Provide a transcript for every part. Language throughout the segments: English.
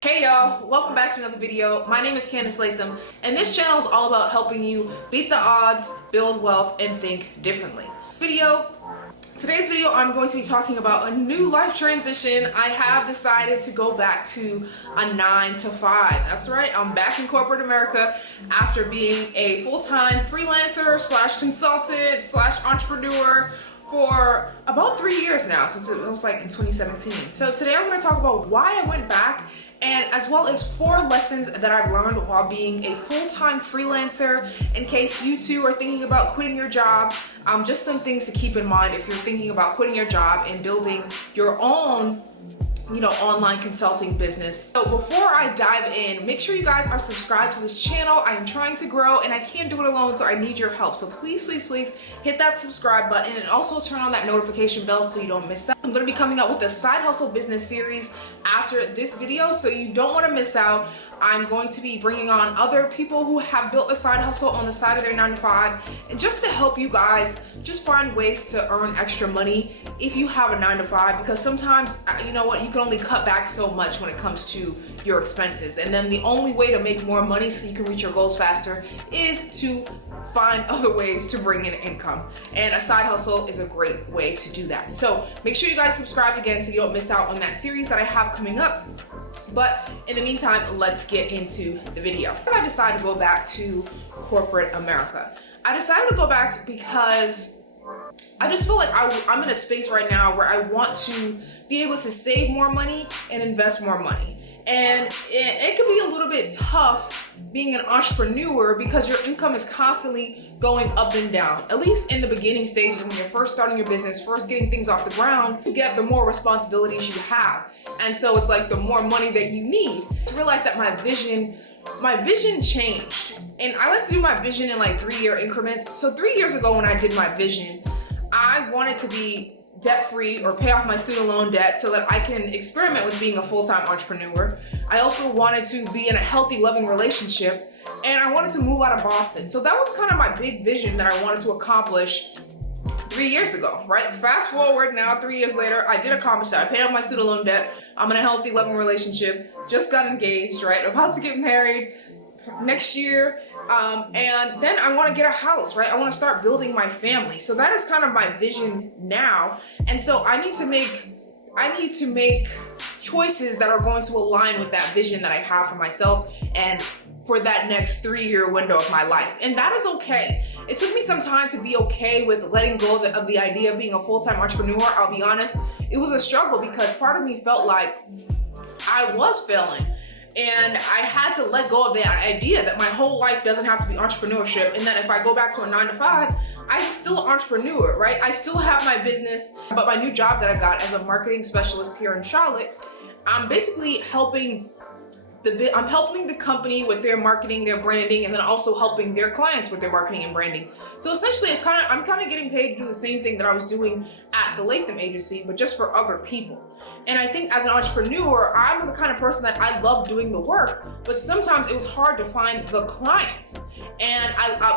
Hey y'all, welcome back to another video. My name is Candice Latham, and this channel is all about helping you beat the odds, build wealth, and think differently. Today's video, I'm going to be talking about a new life transition. I have decided to go back to a 9-to-5. That's right, I'm back in corporate America after being a full-time freelancer slash consultant slash entrepreneur for about 3 years now, since it was like in 2017. So today I'm going to talk about why I went back, and as well as 4 lessons that I've learned while being a full-time freelancer in case you too are thinking about quitting your job. Just some things to keep in mind if you're thinking about quitting your job and building your own online consulting business. So before I dive in, make sure you guys are subscribed to this channel. I'm trying to grow and I can't do it alone, so I need your help. So please hit that subscribe button and also turn on that notification bell so you don't miss out. I'm going to be coming up with a side hustle business series after this video, so you don't want to miss out. I'm going to be bringing on other people who have built a side hustle on the side of their 9-to-5, and just to help you guys just find ways to earn extra money if you have a 9-to-5, because sometimes, you know what, you can only cut back so much when it comes to your expenses. And then the only way to make more money so you can reach your goals faster is to find other ways to bring in income. And a side hustle is a great way to do that. So make sure you guys subscribe again so you don't miss out on that series that I have coming up. But in the meantime, let's get into the video. I decided to go back to corporate America. I decided to go back because I just feel like I'm in a space right now where I want to be able to save more money and invest more money. And it can be a little bit tough being an entrepreneur because your income is constantly going up and down. At least in the beginning stages, when you're first starting your business, first getting things off the ground, you get the more responsibilities you have. And so it's like the more money that you need. To realize that my vision changed. And I like to do my vision in like 3-year increments. So 3 years ago when I did my vision, I wanted to be debt-free or pay off my student loan debt so that I can experiment with being a full-time entrepreneur. I also wanted to be in a healthy, loving relationship, and I wanted to move out of Boston. So that was kind of my big vision that I wanted to accomplish 3 years ago, right? Fast forward now, 3 years later, I did accomplish that. I paid off my student loan debt. I'm in a healthy, loving relationship, just got engaged, right? About to get married next year. And then I want to get a house, right? I want to start building my family. So that is kind of my vision now. And so I need to make choices that are going to align with that vision that I have for myself and for that next 3-year window of my life. And that is okay. It took me some time to be okay with letting go of the idea of being a full-time entrepreneur. I'll be honest, it was a struggle because part of me felt like I was failing. And I had to let go of the idea that my whole life doesn't have to be entrepreneurship, and that if I go back to a 9-to-5, I'm still an entrepreneur, right? I still have my business, but my new job that I got as a marketing specialist here in Charlotte, I'm basically helping the company with their marketing, their branding, and then also helping their clients with their marketing and branding. So essentially, I'm kind of getting paid to do the same thing that I was doing at the Latham agency, but just for other people. And I think as an entrepreneur, I'm the kind of person that I love doing the work, but sometimes it was hard to find the clients. And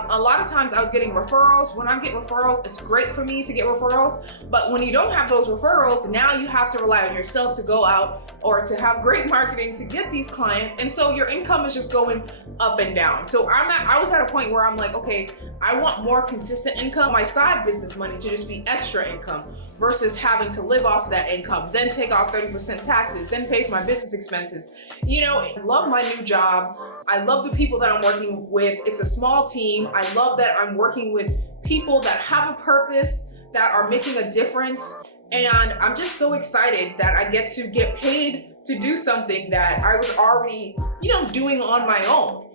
a lot of times I was getting referrals. When I get referrals, it's great for me to get referrals, but when you don't have those referrals, now you have to rely on yourself to go out or to have great marketing to get these clients. And so your income is just going up and down. So I was at a point where I'm like, okay, I want more consistent income, my side business money to just be extra income versus having to live off of that income, then take off 30% taxes, then pay for my business expenses. I love my new job. I love the people that I'm working with. It's a small team. I love that I'm working with people that have a purpose, that are making a difference. And I'm just so excited that I get to get paid to do something that I was already, doing on my own.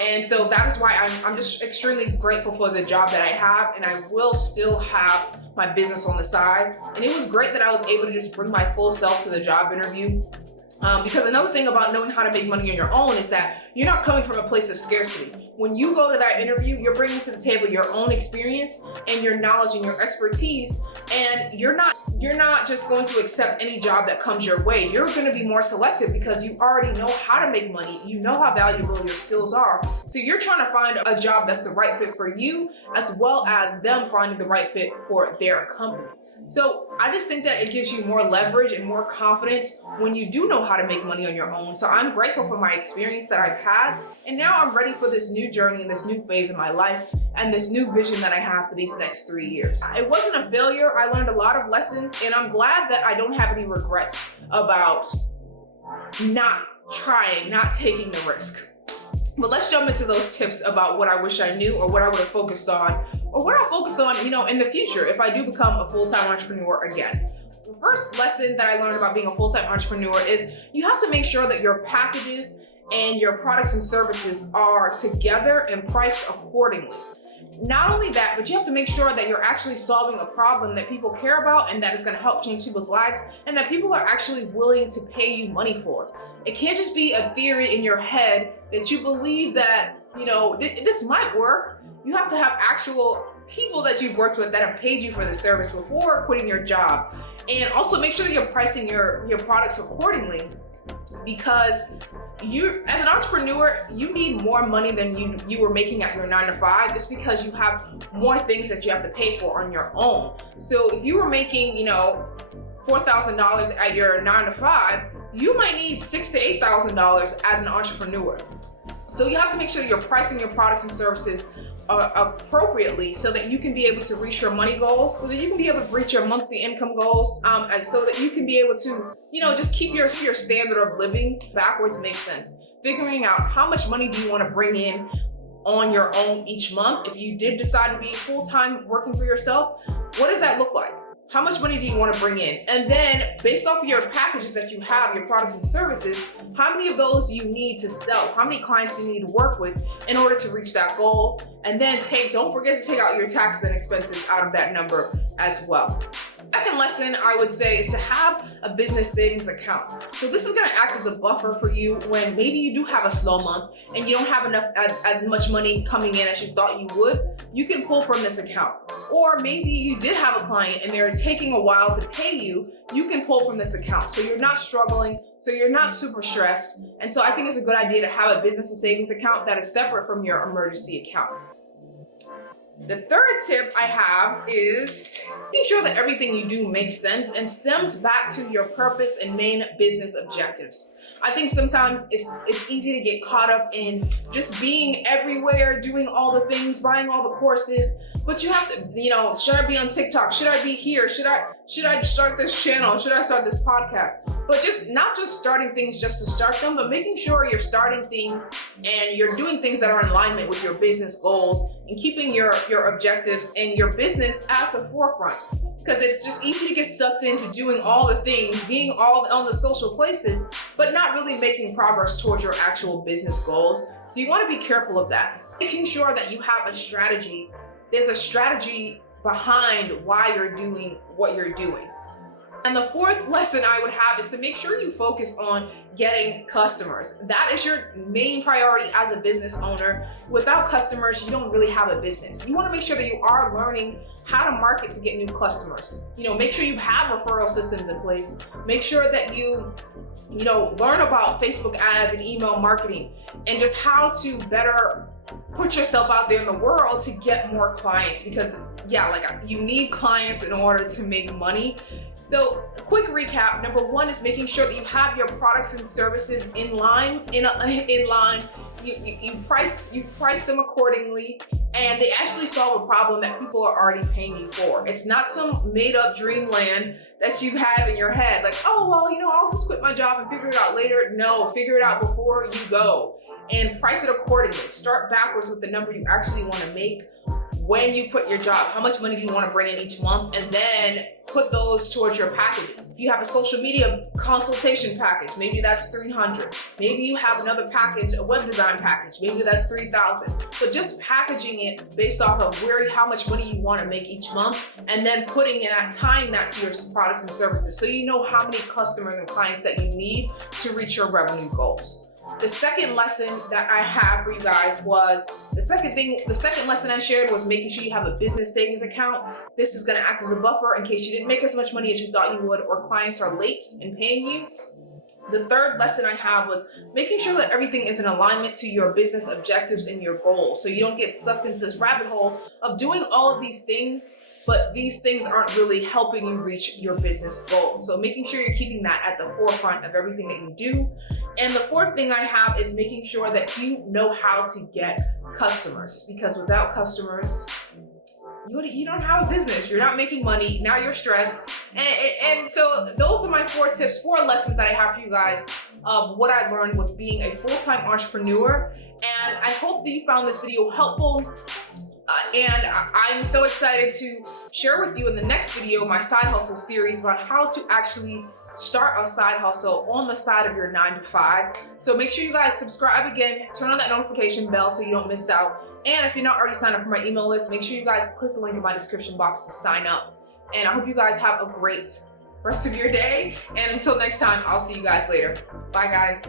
And so that is why I'm just extremely grateful for the job that I have, and I will still have my business on the side. And it was great that I was able to just bring my full self to the job interview. Because another thing about knowing how to make money on your own is that you're not coming from a place of scarcity. When you go to that interview, you're bringing to the table your own experience and your knowledge and your expertise, and you're not just going to accept any job that comes your way. You're going to be more selective because you already know how to make money. You know how valuable your skills are. So you're trying to find a job that's the right fit for you, as well as them finding the right fit for their company. So I just think that it gives you more leverage and more confidence when you do know how to make money on your own. So I'm grateful for my experience that I've had. And now I'm ready for this new journey and this new phase of my life and this new vision that I have for these next 3 years. It wasn't a failure. I learned a lot of lessons, and I'm glad that I don't have any regrets about not trying, not taking the risk. But let's jump into those tips about what I wish I knew, or what I would have focused on, or what I'll focus on, in the future if I do become a full-time entrepreneur again. The first lesson that I learned about being a full-time entrepreneur is you have to make sure that your packages and your products and services are together and priced accordingly. Not only that, but you have to make sure that you're actually solving a problem that people care about and that is going to help change people's lives, and that people are actually willing to pay you money for. It can't just be a theory in your head that you believe that, this might work. You have to have actual people that you've worked with that have paid you for the service before quitting your job. And also make sure that you're pricing your products accordingly, because you, as an entrepreneur, you need more money than you were making at your 9 to 5, just because you have more things that you have to pay for on your own. So if you were making, $4,000 at your 9 to 5, you might need $6,000 to $8,000 as an entrepreneur. So you have to make sure that you're pricing your products and services appropriately, so that you can be able to reach your money goals, so that you can be able to reach your monthly income goals, and so that you can be able to, just keep your standard of living backwards makes sense. Figuring out how much money do you want to bring in on your own each month. If you did decide to be full-time working for yourself, what does that look like? How much money do you want to bring in? And then based off of your packages that you have, your products and services, how many of those do you need to sell? How many clients do you need to work with in order to reach that goal? And then don't forget to take out your taxes and expenses out of that number as well. Second lesson I would say is to have a business savings account. So this is going to act as a buffer for you when maybe you do have a slow month and you don't have enough as much money coming in as you thought you would. You can pull from this account. Or maybe you did have a client and they're taking a while to pay you. You can pull from this account, so you're not struggling, so you're not super stressed. And so I think it's a good idea to have a business and savings account that is separate from your emergency account. The third tip I have is making sure that everything you do makes sense and stems back to your purpose and main business objectives. I think sometimes it's easy to get caught up in just being everywhere, doing all the things, buying all the courses, but you have to, should I be on TikTok? Should I be here? Should I start this channel? Should I start this podcast? But not just starting things just to start them, but making sure you're starting things and you're doing things that are in alignment with your business goals and keeping your objectives and your business at the forefront. Because it's just easy to get sucked into doing all the things, being all on the social places, but not really making progress towards your actual business goals. So you want to be careful of that. Making sure that you have a strategy. There's a strategy behind why you're doing what you're doing. And the fourth lesson I would have is to make sure you focus on getting customers. That is your main priority as a business owner. Without customers, you don't really have a business. You want to make sure that you are learning how to market to get new customers. Make sure you have referral systems in place. Make sure that you learn about Facebook ads and email marketing and just how to better put yourself out there in the world to get more clients, because you need clients in order to make money. So a quick recap. Number one is making sure that you have your products and services in line. You've priced them accordingly, and they actually solve a problem that people are already paying you for. It's not some made-up dreamland that you have in your head, like, I'll just quit my job and figure it out later. No, figure it out before you go, and price it accordingly. Start backwards with the number you actually want to make when you quit your job. How much money do you want to bring in each month? And then put those towards your packages. If you have a social media consultation package, maybe that's $300. Maybe you have another package, a web design package, maybe that's $3,000. But just packaging it based off of how much money you want to make each month, and then tying that to your products and services, so you know how many customers and clients that you need to reach your revenue goals. The second lesson that I have for you guys was the second lesson I shared was making sure you have a business savings account. This is going to act as a buffer in case you didn't make as much money as you thought you would, or clients are late in paying you. The third lesson I have was making sure that everything is in alignment to your business objectives and your goals, so you don't get sucked into this rabbit hole of doing all of these things but these things aren't really helping you reach your business goals. So making sure you're keeping that at the forefront of everything that you do. And the fourth thing I have is making sure that you know how to get customers, because without customers, you don't have a business, you're not making money, now you're stressed. And so those are my 4 tips, 4 lessons that I have for you guys of what I learned with being a full-time entrepreneur. And I hope that you found this video helpful. And I'm so excited to share with you in the next video my side hustle series about how to actually start a side hustle on the side of your 9-to-5. So make sure you guys subscribe again, turn on that notification bell so you don't miss out. And if you're not already signed up for my email list, make sure you guys click the link in my description box to sign up. And I hope you guys have a great rest of your day. And until next time, I'll see you guys later. Bye guys.